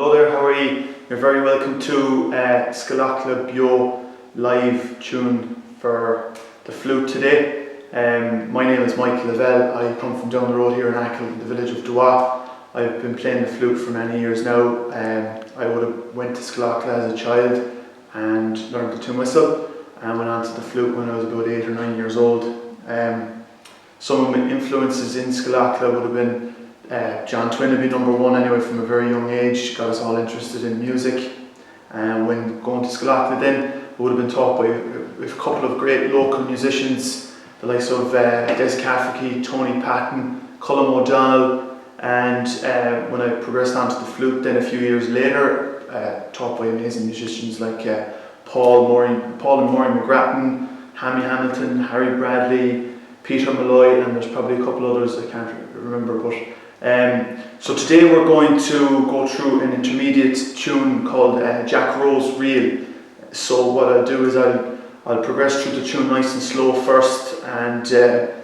Hello there, how are you? You're very welcome to Scoil Acla Flute live tune for the flute today. My name is Michael Lavelle. I come from down the road here in Achill, in the village of Rowe. I've been playing the flute for many years now. I went to Scoil Acla as a child and learned the tune myself, and went on to the flute when I was about 8 or 9 years old. Some of my influences in Scoil Acla would have been John Twin would be number one anyway from a very young age. Got us all interested in music, and when going to Scoil Acla then I would have been taught by a couple of great local musicians, the likes of Des Cafferty, Tony Patton, Colm O'Donnell, and when I progressed onto the flute then a few years later, taught by amazing musicians like Paul and Maureen McGrattan, Hammy Hamilton, Harry Bradley, Peter Malloy, and there's probably a couple others I can't remember, but so today we're going to go through an intermediate tune called Jack Rowe's Reel. So what I'll do is I'll progress through the tune nice and slow first, and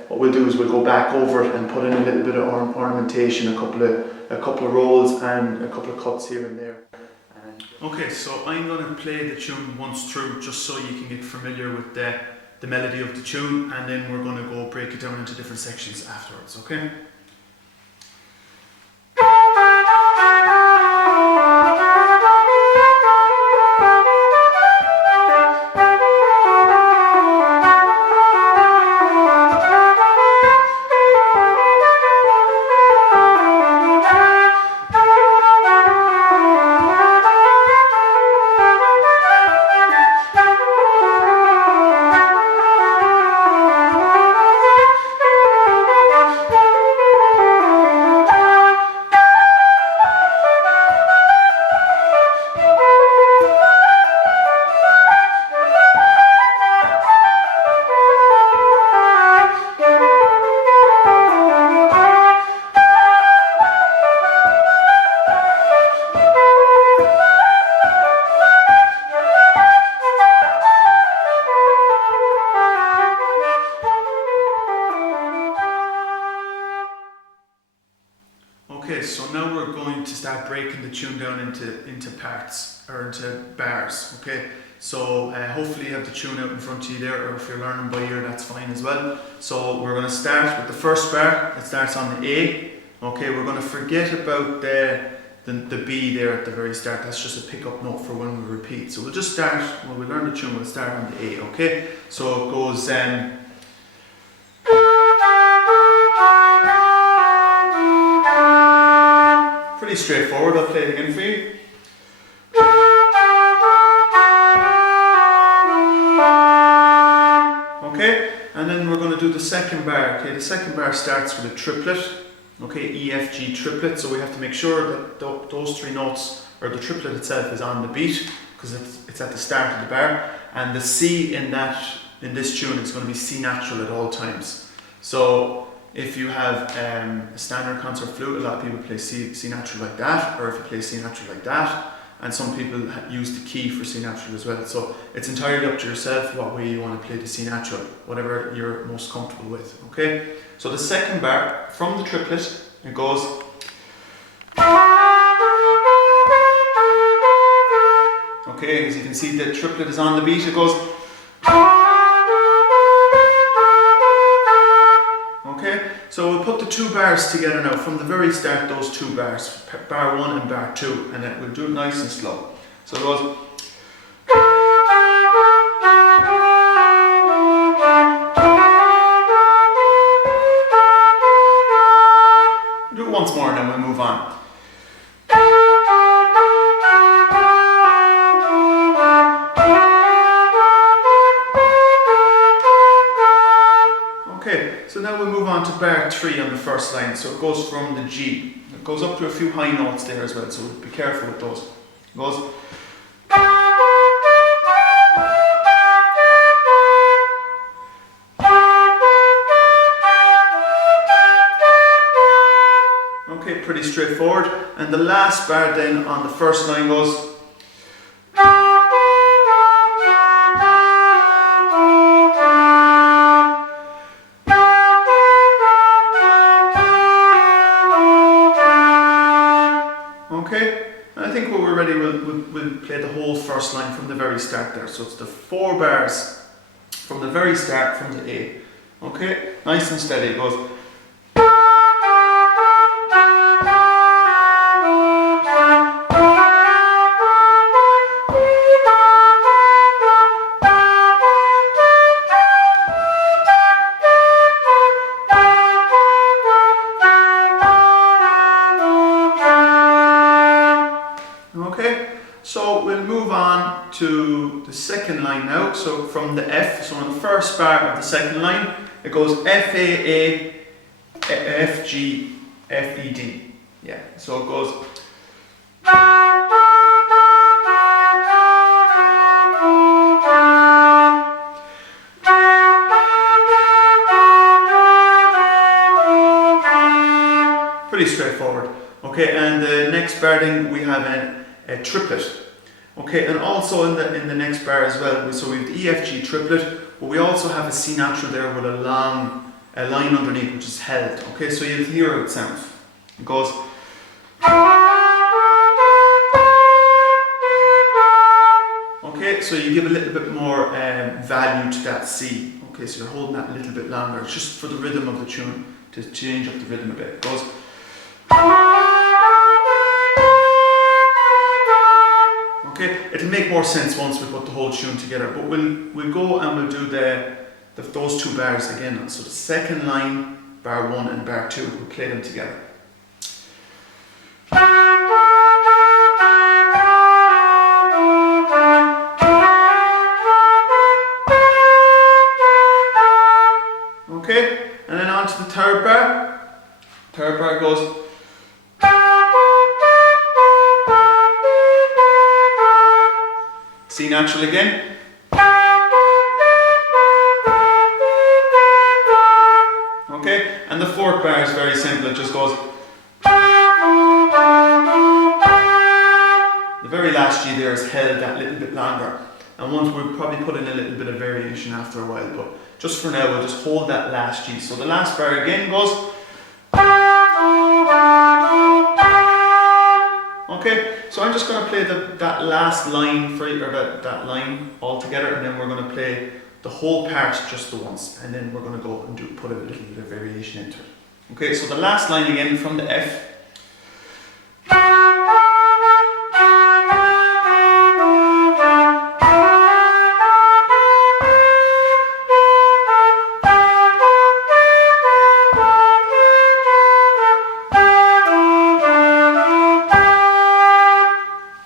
what we'll do is we'll go back over it and put in a little bit of ornamentation, a couple of rolls and a couple of cuts here and there. Okay, so I'm going to play the tune once through just so you can get familiar with the melody of the tune, and then we're going to go break it down into different sections afterwards, okay? Okay, so now we're going to start breaking the tune down into parts, or into bars, okay? So hopefully you have the tune out in front of you there, or if you're learning by ear, that's fine as well. So we're going to start with the first bar. It starts on the A, okay? We're going to forget about the B there at the very start. That's just a pick-up note for when we repeat. So we'll just start, when we learn the tune, we'll start on the A, okay? So it goes, pretty straightforward. I'll play it again for you. Okay, and then we're going to do the second bar. Okay, the second bar starts with a triplet. Okay, E, F, G triplet. So we have to make sure that those three notes, or the triplet itself, is on the beat, because it's at the start of the bar. And the C in this tune is going to be C natural at all times. So if you have a standard concert flute, a lot of people play C natural like that, or if you play C natural like that, and some people use the key for C natural as well. So it's entirely up to yourself what way you want to play the C natural, whatever you're most comfortable with, okay? So the second bar, from the triplet, it goes, okay, as you can see the triplet is on the beat, it goes, okay, so we'll put the two bars together now. From the very start, those two bars, bar 1 and bar 2, and then we'll do it nice and slow. So it goes, we'll do it once more and then we'll move on. So now we'll move on to bar 3 on the first line. So it goes from the G. It goes up to a few high notes there as well, so be careful with those. It goes, okay, pretty straightforward. And the last bar then on the first line goes, start there. So it's the 4 bars from the very start from the A. Okay, nice and steady. It goes. Okay, so we'll move on to the second line now. So from the F, so on the first bar of the second line, it goes F, A, F, G, F, E, D. Yeah, so it goes. Pretty straightforward. Okay, and the next bar then we have a triplet. Okay, and also in the next bar as well, so we have the E, F, G triplet, but we also have a C natural there with a line underneath which is held. Okay, so you'll hear how it sounds. It goes. Okay, so you give a little bit more value to that C. Okay, so you're holding that a little bit longer. It's just for the rhythm of the tune, to change up the rhythm a bit. It goes. Okay, it'll make more sense once we put the whole tune together, but we'll go and we'll do those 2 bars again. So the second line, bar 1 and bar 2, we'll play them together. Okay, and then on to the third bar. Third bar goes. C natural again. Okay, and the fourth bar is very simple, it just goes. The very last G there is held that little bit longer, and once we'll probably put in a little bit of variation after a while, but just for now we'll just hold that last G. So the last bar again goes. Okay, so I'm just going to play that last line for you, or that line all together, and then we're going to play the whole part just the once, and then we're going to go and put a little bit of variation into it. Okay, so the last line again from the F.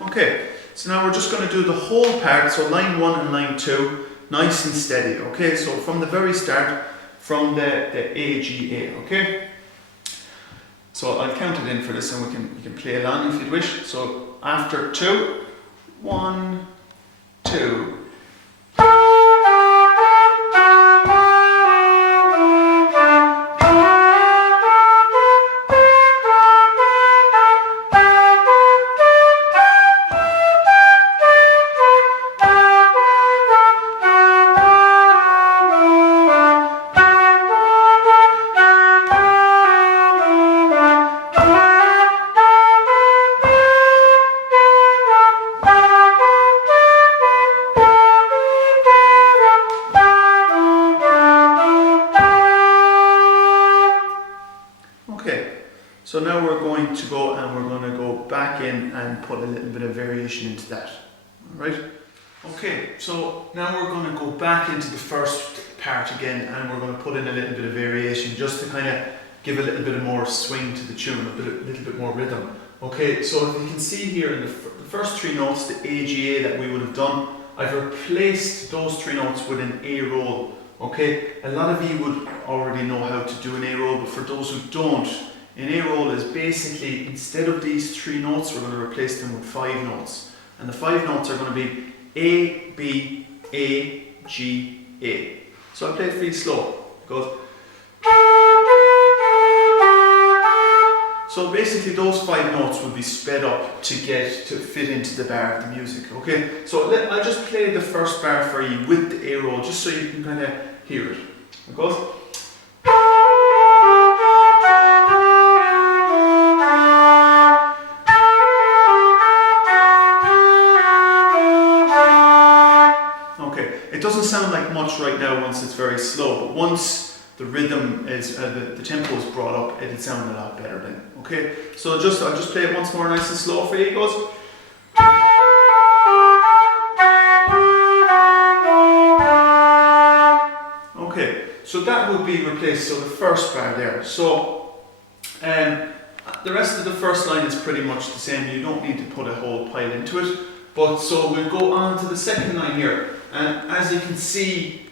Okay, so now we're just going to do the whole part, so line 1 and line 2, nice and steady. Okay, so from the very start, from the A, G, A, okay? So I'll count it in for this, and you can play along if you wish. So after 2, 1, 2. So now we're going to go and we're going to go back in and put a little bit of variation into that. Alright? Okay, so now we're going to go back into the first part again, and we're going to put in a little bit of variation just to kind of give a little bit more swing to the tune, a little bit more rhythm. Okay, so if you can see here in the first 3 notes, the A, G, A that we would have done, I've replaced those 3 notes with an A roll. Okay, a lot of you would already know how to do an A roll, but for those who don't, an A roll is basically, instead of these 3 notes, we're going to replace them with 5 notes. And the 5 notes are going to be A, B, A, G, A. So I'll play it for you slow. It goes. So basically those 5 notes will be sped up to fit into the bar of the music. Okay, so I'll just play the first bar for you with the A roll, just so you can kind of hear it. It goes. sound like much right now once it's very slow, but once the rhythm is, the tempo is brought up, it'll sound a lot better then. Okay, so I'll just play it once more nice and slow for you. It goes. Okay, so that will be replaced, so the first bar there. So the rest of the first line is pretty much the same. You don't need to put a whole pile into it. But so we'll go on to the second line here. And as you can see,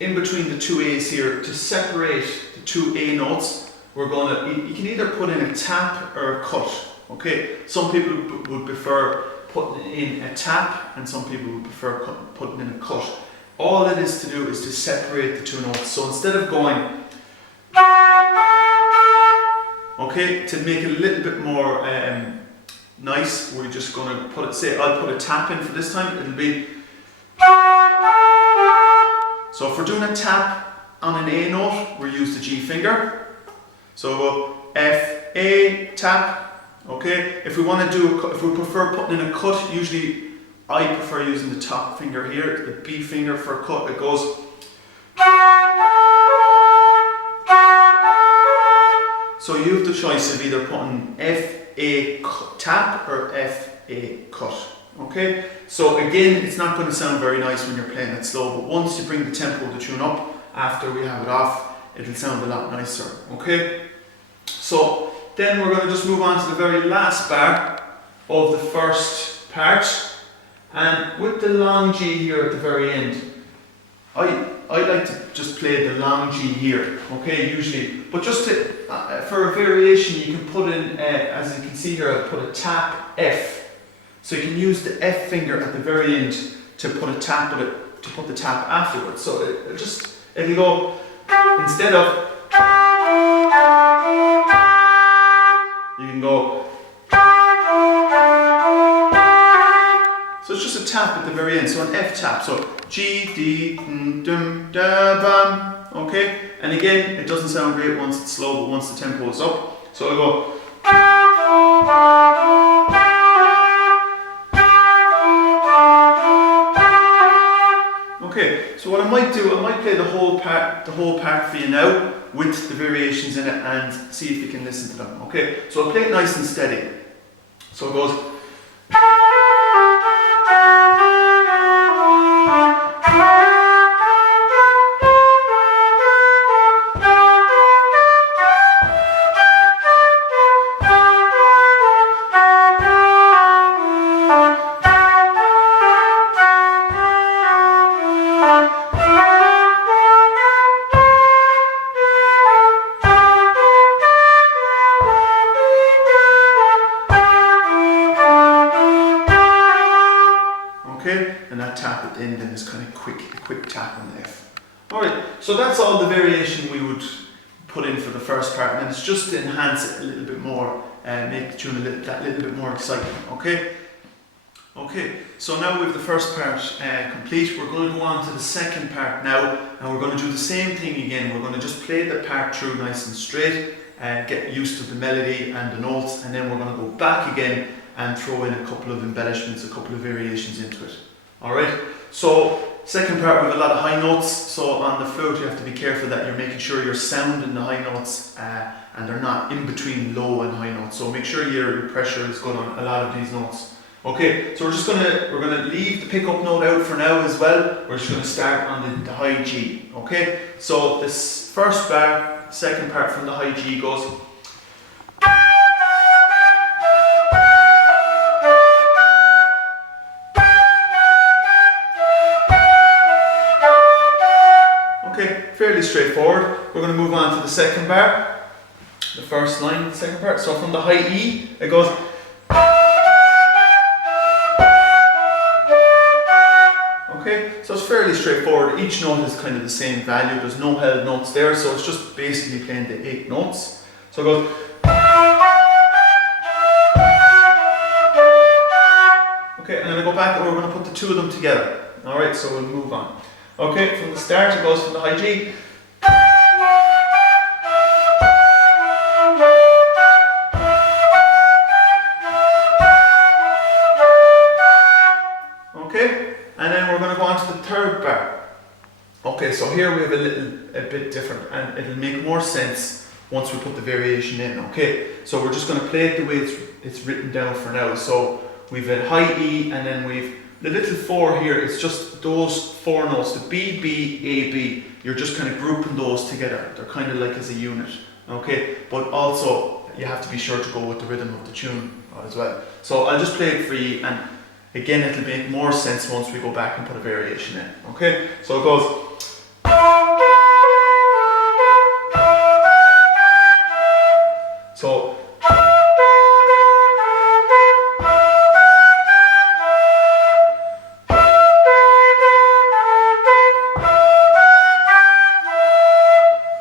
in between the two A's here, to separate the two A notes, we're going to, you can either put in a tap or a cut. Okay, some people would prefer putting in a tap, and some people would prefer putting in a cut. All it is to do is to separate the two notes. So instead of going, okay, to make it a little bit more nice, we're just going to put it, say I'll put a tap in for this time, it'll be. So if we're doing a tap on an A note, we use the G finger. So we'll go F, A, tap, okay. If we want to do, if we prefer putting in a cut, usually I prefer using the top finger here, the B finger for a cut. It goes. So you have the choice of either putting F, A, tap or F, A, cut. Okay? So again, it's not going to sound very nice when you're playing it slow, but once you bring the tempo of the tune up, after we have it off, it'll sound a lot nicer. Okay? So then we're going to just move on to the very last bar of the first part. And with the long G here at the very end, I like to just play the long G here, okay, usually. But just to, for a variation, you can put in, as you can see here, I'll put a tap F. So you can use the F finger at the very end to put a tap at it, to put the tap afterwards. So it'll go, instead of, you can go. So it's just a tap at the very end, so an F tap. So G, D, dum, da, bam. Okay? And again, it doesn't sound great once it's slow, but once the tempo is up. So I'll go. Okay, so what I might do, I might play the whole part for you now with the variations in it and see if you can listen to them. Okay, so I'll play it nice and steady. So it goes. And that tap at the end then is kind of a quick tap on the F. Alright, so that's all the variation we would put in for the first part, and it's just to enhance it a little bit more and make the tune that little bit more exciting, okay? Okay, so now we have the first part complete. We're going to go on to the second part now, and we're going to do the same thing again. We're going to just play the part through nice and straight and get used to the melody and the notes, and then we're going to go back again and throw in a couple of embellishments, a couple of variations into it. Alright, so second part we have a lot of high notes, so on the flute you have to be careful that you're making sure you're sounding the high notes and they're not in between low and high notes, so make sure your pressure is good on a lot of these notes. Okay, so we're gonna leave the pickup note out for now as well. We're just gonna start on the high G. Okay, so this first bar, second part from the high G goes. Fairly straightforward. We're going to move on to the second bar, the first line, the second part. So from the high E, it goes. Okay, so it's fairly straightforward. Each note is kind of the same value. There's no held notes there, so it's just basically playing the 8 notes. So it goes. Okay, and then I go back and we're going to put the two of them together. Alright, so we'll move on. Okay, from the start it goes from the high G. Okay, and then we're going to go on to the third bar. Okay, so here we have a bit different, and it'll make more sense once we put the variation in. Okay, so we're just going to play it the way it's written down for now. So we've a high E, and then we've the little 4 here. It's just those 4 notes, the B, B, A, B. You're just kind of grouping those together. They're kind of like as a unit. Okay, but also you have to be sure to go with the rhythm of the tune as well. So I'll just play it for you, and again it'll make more sense once we go back and put a variation in. Okay, so it goes. So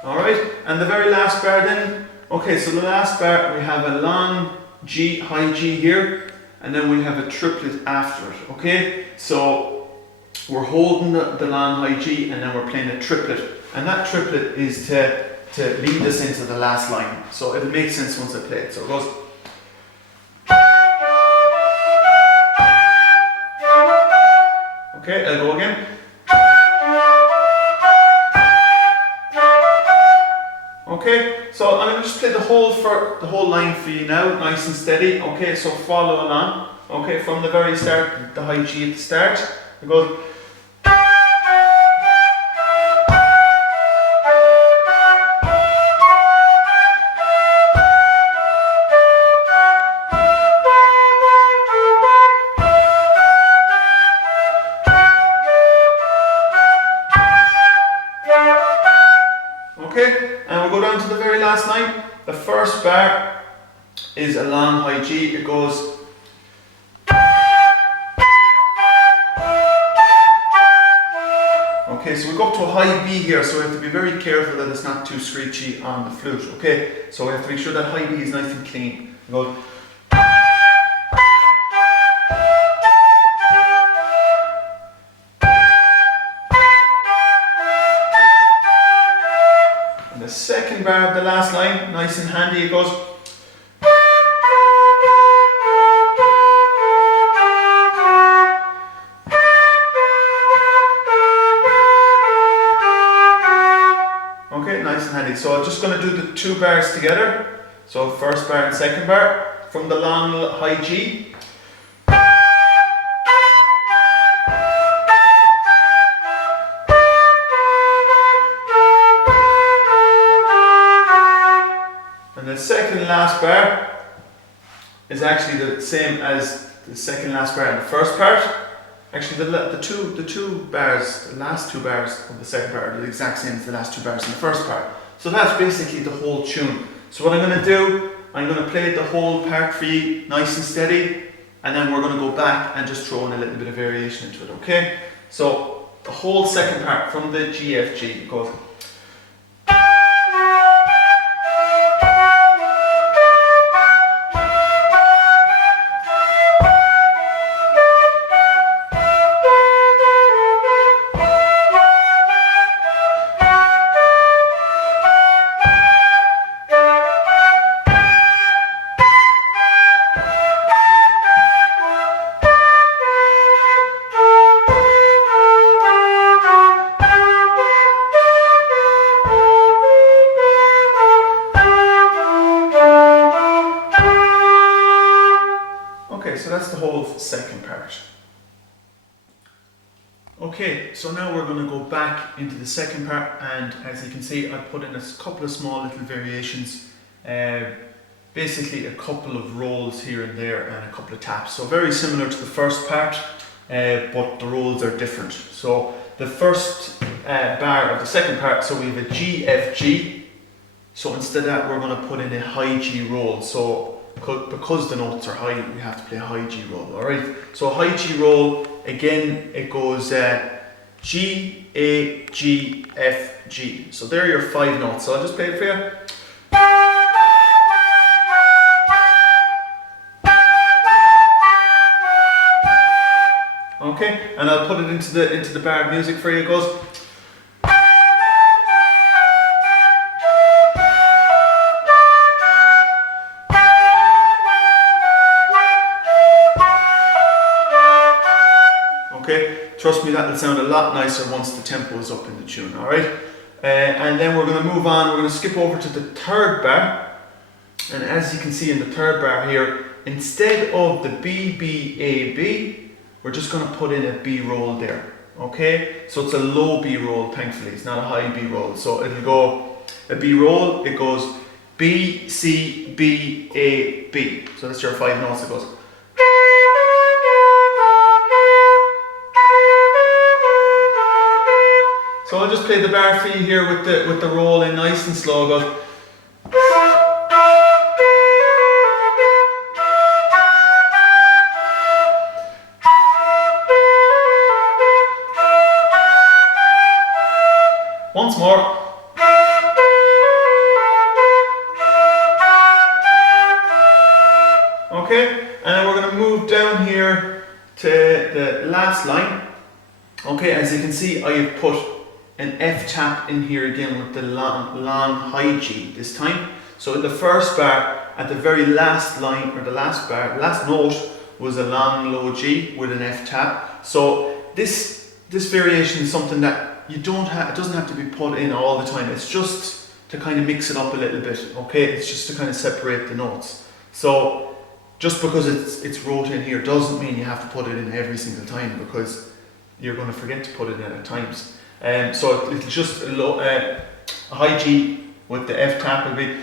alright, and the very last bar then. Okay, so the last bar we have a long G, high G here, and then we have a triplet after it. Okay, so we're holding the long high G, and then we're playing a triplet, and that triplet is to lead us into the last line. So it'll make sense once I play it. So it goes. Okay, I'll go again. Okay, so I'm going to just play the whole line for you now, nice and steady. Okay, so follow along. Okay, from the very start, the high G at the start. It goes. Okay, and we'll go down to the very last line. The first bar is a long high G. It goes. Okay, so we go up to a high B here, so we have to be very careful that it's not too screechy on the flute. Okay, so we have to make sure that high B is nice and clean. It goes. The second bar of the last line, nice and handy, it goes. Okay, nice and handy. So I'm just going to do the 2 bars together. So first bar and second bar from the long high G. The second last bar is actually the same as the second last bar in the first part. Actually, the two bars, the last 2 bars of the second part are the exact same as the last 2 bars in the first part. So that's basically the whole tune. So what I'm going to do, I'm going to play the whole part for you, nice and steady, and then we're going to go back and just throw in a little bit of variation into it. Okay? So the whole second part from the G, F, G goes. So that's the whole second part. Okay, so now we're going to go back into the second part, and as you can see, I put in a couple of small little variations, basically a couple of rolls here and there and a couple of taps. So very similar to the first part, but the rolls are different. So the first bar of the second part, so we have a G, F, G. So instead of that, we're going to put in a high G roll. So because the notes are high, we have to play a high G roll. Alright, so a high G roll, again, it goes G, A, G, F, G. So there are your 5 notes. So I'll just play it for you. Okay, and I'll put it into the bar music for you. It goes. Okay, trust me, that will sound a lot nicer once the tempo is up in the tune, alright? And then we're going to move on, we're going to skip over to the third bar. And as you can see in the third bar here, instead of the B, B, A, B, we're just going to put in a B roll there. Okay, so it's a low B roll, thankfully, it's not a high B roll. So it'll go a B roll, it goes B, C, B, A, B. So that's your 5 notes, it goes. So I'll just play the bar for you here with the roll in nice and slow. It goes. Once more. Okay, and then we're going to move down here to the last line. Okay, as you can see, I have put an F tap in here again with the long high G this time. So in the first bar, at the very last line, or the last bar, last note was a long low G with an F tap. So this variation is something that you don't have, it doesn't have to be put in all the time. It's just to kind of mix it up a little bit, okay? It's just to kind of separate the notes. So just because it's wrote in here doesn't mean you have to put it in every single time, because you're going to forget to put it in at times. So it's just a high G with the F tap will be.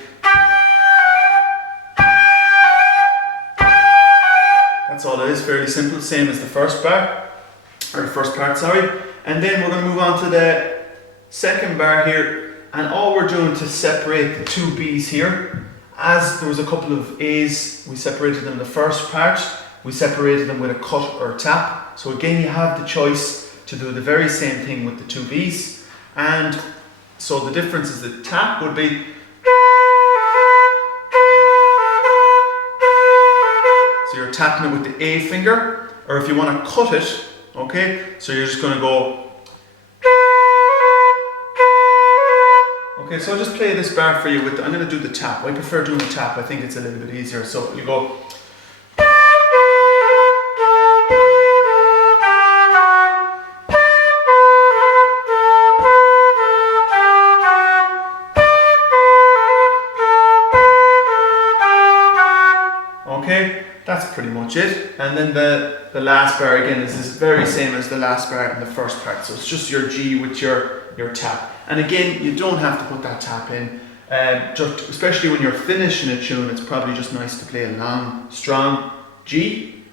That's all it is, fairly simple, same as the first bar, or the first part, sorry. And then we're going to move on to the second bar here, and all we're doing to separate the two B's here, as there was a couple of A's, we separated them in the first part, we separated them with a cut or a tap. So again, you have the choice to do the very same thing with the two B's. And so the difference is the tap would be. So you're tapping it with the A finger, or if you want to cut it, okay, so you're just going to go. Okay, so I'll just play this bar for you with, I'm going to do the tap. I prefer doing the tap, I think it's a little bit easier. So you go. Okay, that's pretty much it. And then the last bar again is this very same as the last bar in the first part. So it's just your G with your tap. And again, you don't have to put that tap in. Just, especially when you're finishing a tune, it's probably just nice to play a long, strong G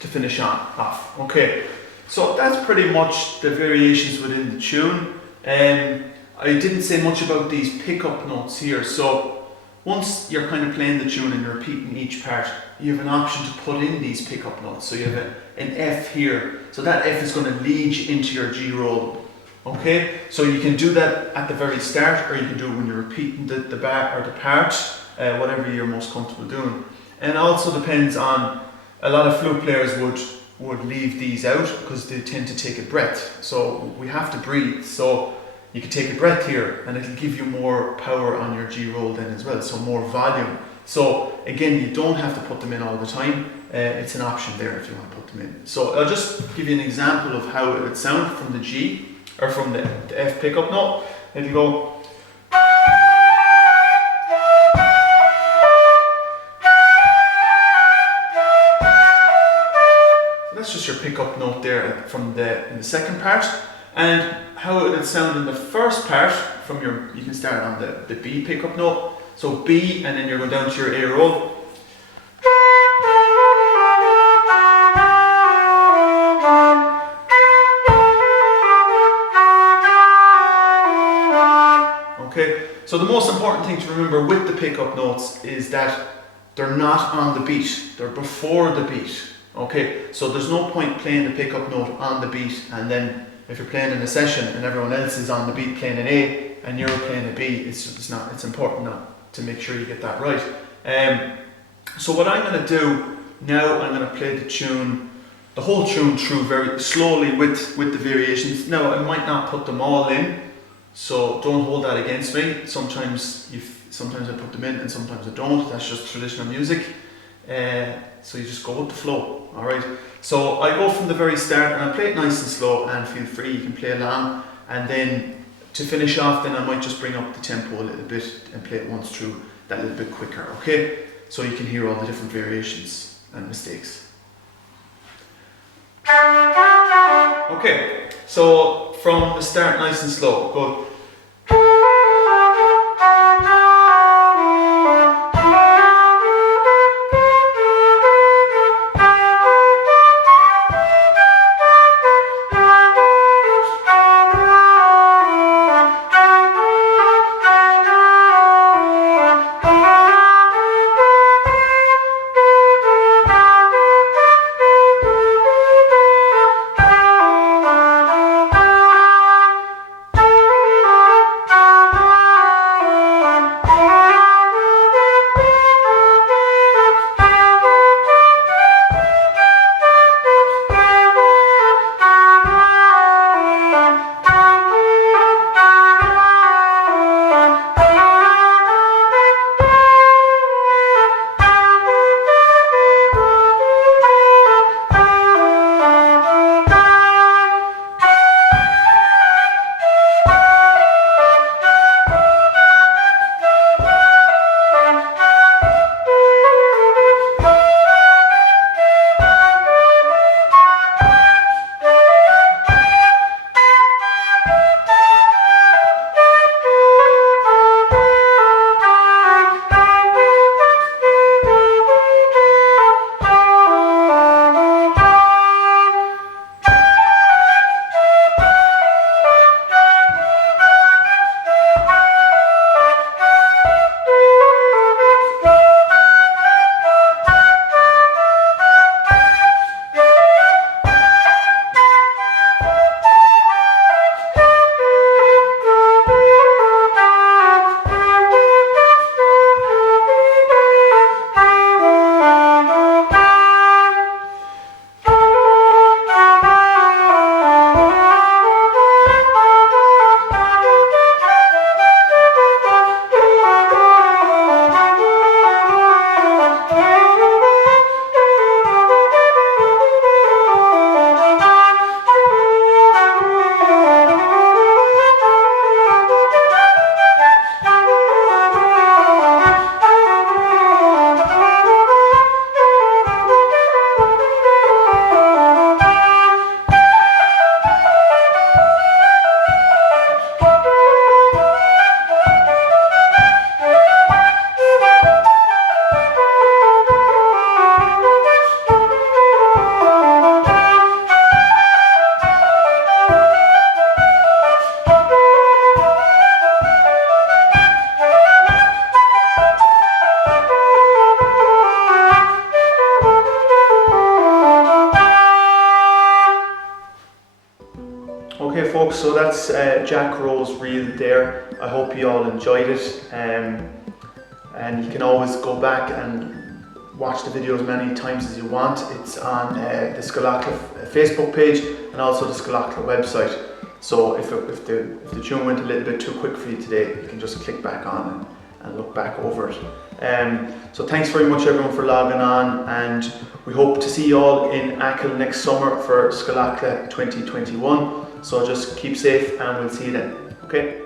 to finish off. Okay, so that's pretty much the variations within the tune. I didn't say much about these pickup notes here. So once you're kind of playing the tune and you're repeating each part, you have an option to put in these pickup notes. So you have an F here. So that F is going to lead you into your G roll. Okay, so you can do that at the very start, or you can do it when you're repeating the bar or the part, whatever you're most comfortable doing. And it also depends on, a lot of flute players would leave these out because they tend to take a breath. So we have to breathe. So you can take a breath here and it'll give you more power on your G roll then as well, so more volume. So again, you don't have to put them in all the time. It's an option there if you want to put them in. So I'll just give you an example of how it would sound from the G, or from the F pickup note. It'll go. So that's just your pickup note there from in the second part. And how it would sound in the first part, from you can start on the B pickup note. So B, and then you're going down to your A roll. Okay, so the most important thing to remember with the pickup notes is that they're not on the beat, they're before the beat. Okay, so there's no point playing the pickup note on the beat, and then if you're playing in a session and everyone else is on the beat playing an A and you're playing a B, it's important not to make sure you get that right. So what I'm going to do now, I'm going to play the whole tune through very slowly with the variations. Now I might not put them all in, so don't hold that against me. Sometimes I put them in and sometimes I don't. That's just traditional music. So you just go with the flow. Alright, so I go from the very start and I play it nice and slow, and feel free, you can play along, and then to finish off then I might just bring up the tempo a little bit and play it once through that little bit quicker, okay? So you can hear all the different variations and mistakes. Okay, so from the start nice and slow, go. Okay folks, so that's Jack Rowe's reel there. I hope you all enjoyed it, and you can always go back and watch the video as many times as you want. It's on the Scoil Acla Facebook page and also the Scoil Acla website. So if the tune went a little bit too quick for you today, you can just click back on and look back over it. So thanks very much everyone for logging on, and we hope to see you all in Achill next summer for Scoil Acla 2021. So just keep safe and we'll see you then. Okay?